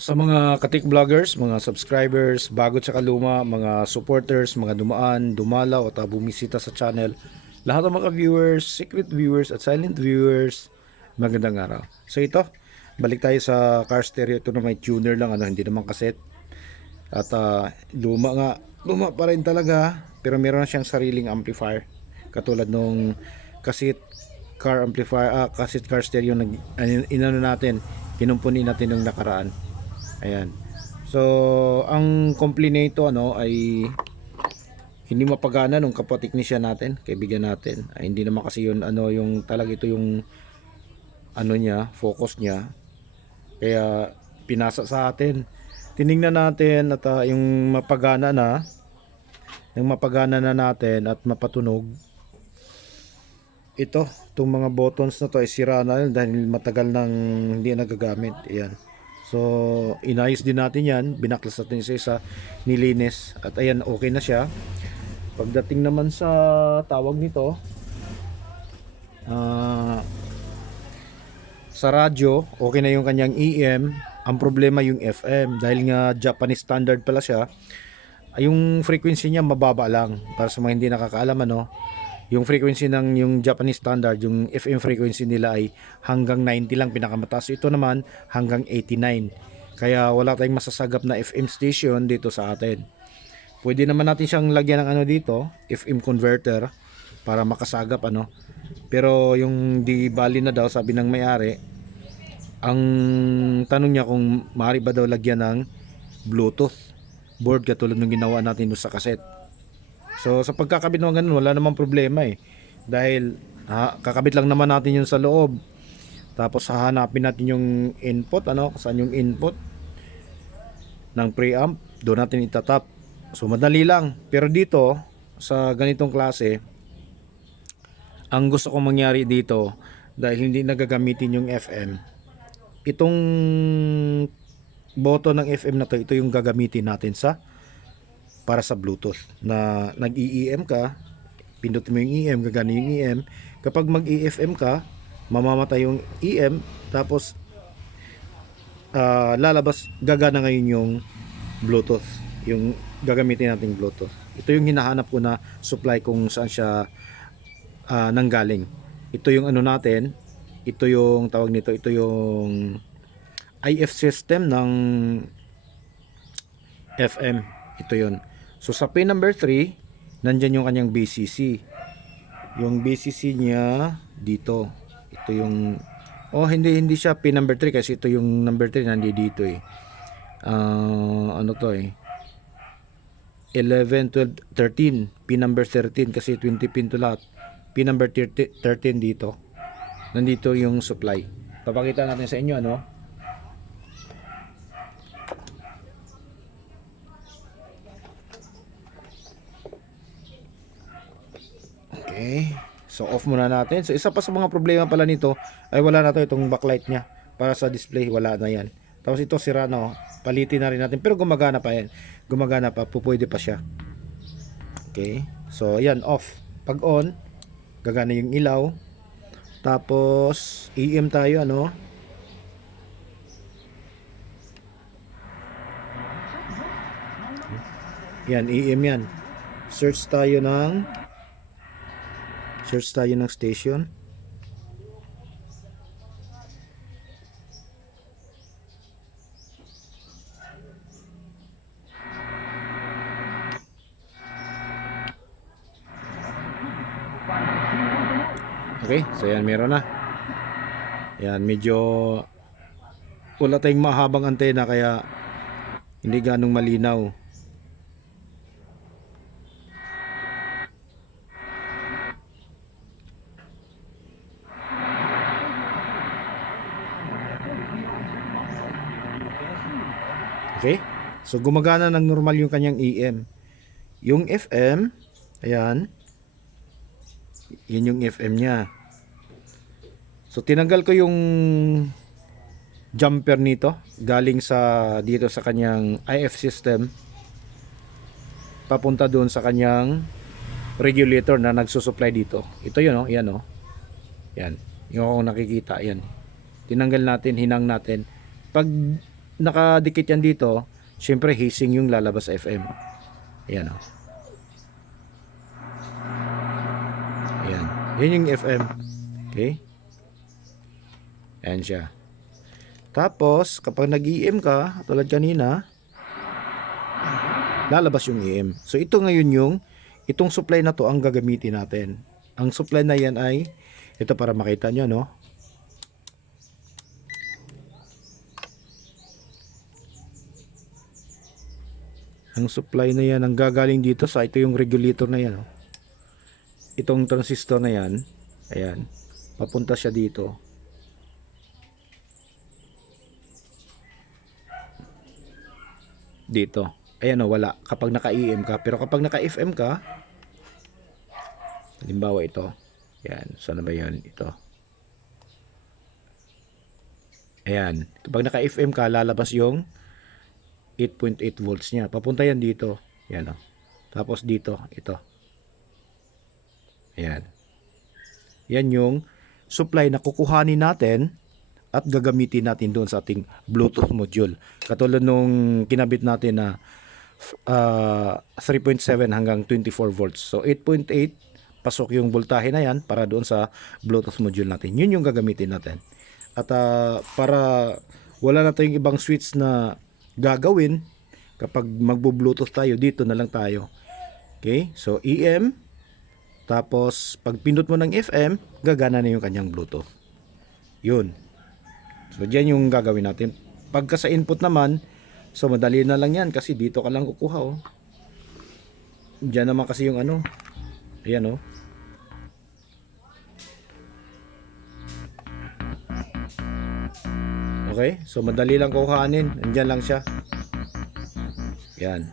Sa mga katik vloggers, mga subscribers, bago at luma, mga supporters, mga dumaan, dumalaw at bumisita sa channel, lahat ng mga viewers, secret viewers at silent viewers, magandang araw. So ito, balik tayo sa car stereo. Ito na may tuner lang, hindi naman cassette. At luma pa rin talaga, pero meron na siyang sariling amplifier. Katulad nung cassette car amplifier, cassette car stereo na inano natin, kinumpuni natin nung nakaraan. Ayan. So, ang complaint nito ay hindi mapagana nung kapwa teknisyan natin, kaibigan natin. Ay, hindi naman kasi yun yung talaga ito yung niya, focus niya. Kaya pinasa sa atin. Tiningnan natin at yung mapagana na natin at mapatunog. Itong mga buttons na to ay sira na dahil matagal nang hindi nagagamit. Ayan. So, inayos din natin yan. Binaklas natin isa nilinis. At ayan, okay na siya. Pagdating naman sa tawag nito, sa radyo, okay na yung kanyang EM. Ang problema yung FM. Dahil nga Japanese standard pala siya, yung frequency niya mababa lang. Para sa mga hindi nakakaalam, yung frequency ng yung Japanese standard, yung FM frequency nila ay hanggang 90 lang pinakamataas. Ito naman hanggang 89. Kaya wala tayong masasagap na FM station dito sa atin. Pwede naman natin siyang lagyan ng dito, FM converter para makasagap Pero yung di bali na daw, sabi ng may-ari, ang tanong niya kung maaari ba daw lagyan ng Bluetooth board katulad ng ginawa natin sa cassette. So sa pagkakabit naman ganun, wala namang problema dahil kakabit lang naman natin yung sa loob. Tapos hahanapin natin yung input, saan yung input ng preamp, doon natin itatap. So madali lang. Pero dito sa ganitong klase, ang gusto kong mangyari dito, dahil hindi nagagamitin yung FM, itong button ng FM na to, ito yung gagamitin natin para sa Bluetooth. Na nag-EEM ka, pindutin mo yung EM, gagana yung EM. Kapag mag-EFM ka, mamamatay yung EM, tapos lalabas, gagana ngayon yung Bluetooth, yung gagamitin nating Bluetooth. Ito yung hinahanap ko na supply kung saan siya nanggaling. Ito yung natin, ito yung tawag nito, ito yung IF system ng FM. Ito yun. So sa pin number 3, nandyan yung kanyang BCC. Yung BCC niya dito. Ito yung hindi siya pin number 3 kasi ito yung number 3 nandiyan dito 11, 12, 13. Pin number 13 kasi 20 pin to lahat. Pin number 13 dito. Nandito yung supply. Papakita natin sa inyo Okay. So off muna natin. So isa pa sa mga problema pala nito ay wala na itong backlight niya para sa display, wala na yan. Tapos ito sira na palitin na rin natin, pero gumagana pa yan. Gumagana pa, pupwede pa siya. Okay. So yan, off. Pag on, gagana yung ilaw. Tapos EM tayo Yan, EM yan. Search tayo ng station. Okay, so yan, meron na. Yan, medyo wala tayong mahabang antena kaya hindi ganong malinaw. Okay? So gumagana ng normal yung kanyang EM. Yung FM, ayan. Yan yung FM niya. So tinanggal ko yung jumper nito galing dito sa kanyang IF system papunta doon sa kanyang regulator na nagsusupply dito. Ito yun yan Yan. Yung ako nakikita, yan. Tinanggal natin, hinang natin. Pag nakadikit yan dito, syempre hissing yung lalabas sa FM. Ayan o. Ayan. Yan yung FM. Okay? Ayan siya. Tapos, kapag nag-EM ka, tulad kanina, lalabas yung EM. So, ito ngayon itong supply na to ang gagamitin natin. Ang supply na yan ay, ito para makita nyo, no? Ang supply na yan, ang gagaling dito sa, ito yung regulator na yan, no? Itong transistor na yan, ayan, papunta siya dito. Dito. Ayan o, wala. Kapag naka-EM ka. Pero kapag naka-FM ka, halimbawa ito. Ayan. Saan ba yan? Ito. Ayan. Kapag naka-FM ka, lalabas yung 8.8 volts niya. Papunta yan dito. Ayan o. Tapos dito. Ito. Ayan. Yan yung supply na kukuhanin natin at gagamitin natin doon sa ating Bluetooth module. Katulad nung kinabit natin na 3.7 hanggang 24 volts. So 8.8 pasok yung voltahe na yan para doon sa Bluetooth module natin. Yun yung gagamitin natin. At para wala na tayong ibang switch na gagawin kapag magbo-Bluetooth tayo, dito na lang tayo. Okay? So EM, tapos pag pindot mo ng FM, gagana na yung kanyang Bluetooth. Yun. So diyan yung gagawin natin. Pagka sa input naman, so madali na lang yan kasi dito ka lang kukuha oh. Diyan naman kasi yung ano. Ayan oh. Okay, so madali lang kuhanin. Andiyan lang siya. Yan.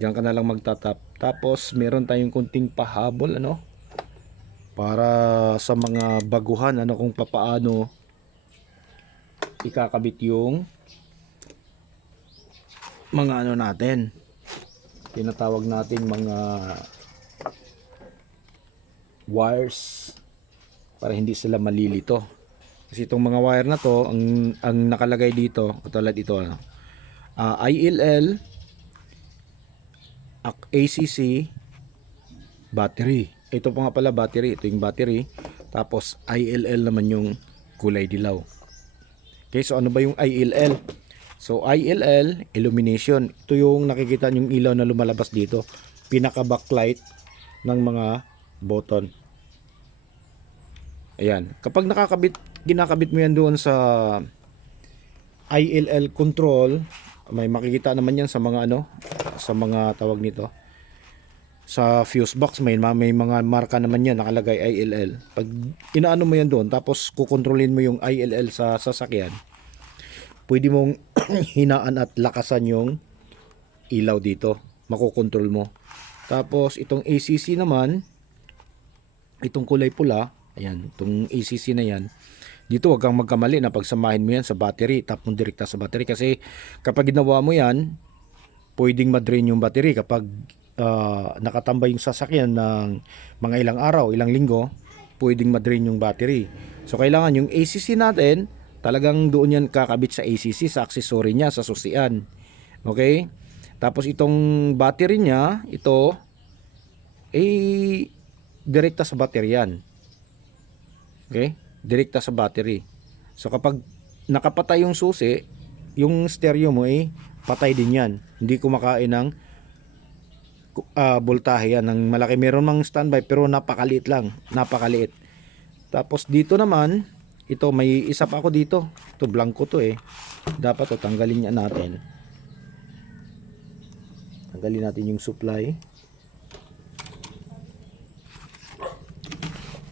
Diyan ka na lang magtatap. Tapos meron tayong kunting pahabol ano. Para sa mga baguhan ano kung papaano ikakabit yung mga ano natin. Tinatawag natin mga wires para hindi sila malilito. Kasi itong mga wire na to, ang nakalagay dito, katulad ito ano. ILL, ACC, battery. Ito pa nga pala battery, ito yung battery. Tapos ILL naman yung kulay dilaw. Okay, so ano ba yung ILL? So ILL, illumination. Ito yung nakikita yung ilaw na lumalabas dito. Pinaka backlight ng mga button. Ayan. Kapag ginakabit mo yan doon sa ILL control, may makikita naman yan sa mga ano, sa mga tawag nito. Sa fuse box may mga marka naman yan nakalagay ILL. Pag inaano mo yan doon tapos kukontrolin mo yung ILL sa sasakyan, pwede mong hinaan at lakasan yung ilaw dito, makokontrol mo. Tapos itong ACC naman, itong kulay pula, ayan, itong ACC na yan, dito wag kang magkamali na pagsamahin mo yan sa battery, tap mo direkta sa battery kasi kapag ginawa mo yan, pwedeng ma-drain yung battery kapag nakatambay yung sasakyan ng mga ilang araw, ilang linggo, pwedeng ma-drain yung battery. So kailangan yung ACC natin, talagang doon yan kakabit sa ACC, sa accessory niya, sa susian. Okay? Tapos itong battery niya, ito, direkta sa battery yan. Okay? Direkta sa battery. So kapag nakapatay yung susi, yung stereo mo patay din yan. Hindi kumakain ng voltahe yan ng malaki. Meron mang standby pero napakaliit lang, napakaliit. Tapos dito naman, ito may isa pa ako dito. Ito blanco to dapat to tanggalin niya natin. Tanggalin natin yung supply.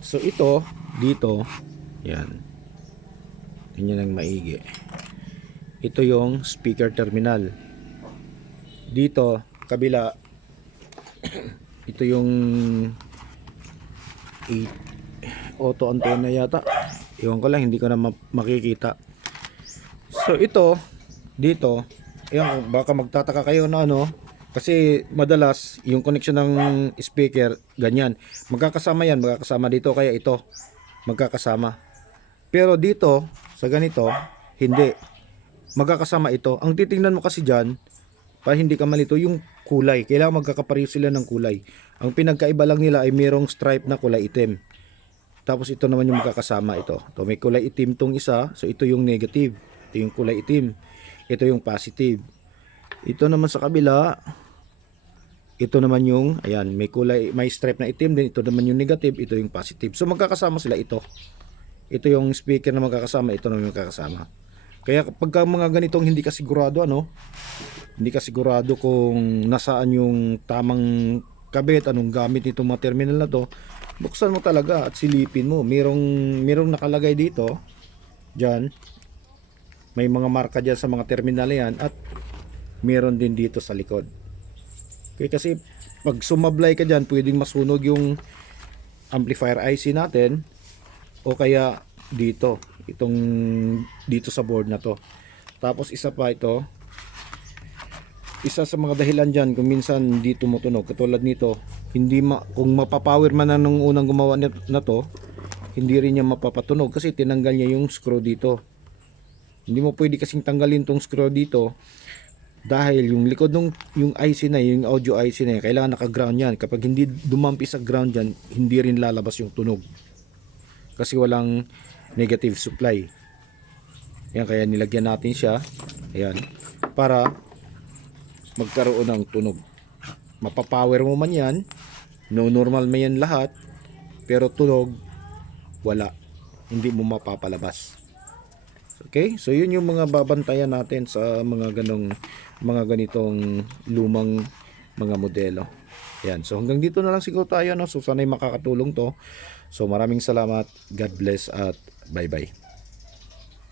So ito dito, yan. Ganyan ang maigi. Ito yung speaker terminal. Dito kabila, ito yung auto antenna yata. Iwan ko lang, hindi ko na makikita. So ito dito, yan, baka magtataka kayo na ano, kasi madalas yung connection ng speaker ganyan. Magkakasama yan, magkakasama dito, kaya ito magkakasama. Pero dito sa ganito hindi. magkakasama ito. Ang titingnan mo kasi dyan, para hindi ka malito, yung kulay. Kailangan magkakapareho sila ng kulay. Ang pinagkaiba lang nila ay mayroong stripe na kulay itim. Tapos ito naman yung magkakasama ito. Ito may kulay itim tong isa, so ito yung negative. Ito yung kulay itim. Ito yung positive. Ito naman sa kabila, ito naman yung, ayan, may kulay, may stripe na itim din. Ito naman yung negative, ito yung positive. So magkakasama sila ito. Ito yung speaker na magkakasama, ito naman yung magkakasama. Kaya kapag mga ganitong hindi ka sigurado, hindi ka sigurado kung nasaan yung tamang kabit, anong gamit nitong mga terminal na to, buksan mo talaga at silipin mo. Merong nakalagay dito, dyan, may mga marka dyan sa mga terminal yan, at meron din dito sa likod. Okay, kasi pag sumablay ka dyan, pwedeng masunog yung amplifier IC natin, o kaya dito dito sa board na to. Tapos isa pa ito, isa sa mga dahilan dyan kung minsan hindi tumutunog, katulad nito, kung mapapower man na nung unang gumawa na to, hindi rin niya mapapatunog kasi tinanggal niya yung screw dito. Hindi mo pwede kasing tanggalin tong screw dito dahil yung likod ng yung IC na yung audio IC na kailangan naka-ground yan. Kapag hindi dumampi sa ground yan, hindi rin lalabas yung tunog kasi walang negative supply. Yan, kaya nilagyan natin siya, ayan, para magkaroon ng tunog. Mapapower mo man yan, no normal man yan lahat, pero tunog wala, hindi mo mapapalabas. Okay, so yun yung mga babantayan natin sa mga ganitong lumang mga modelo. Yan, so hanggang dito na lang siguro tayo, so sana'y makakatulong to. So maraming salamat, God bless at bye bye.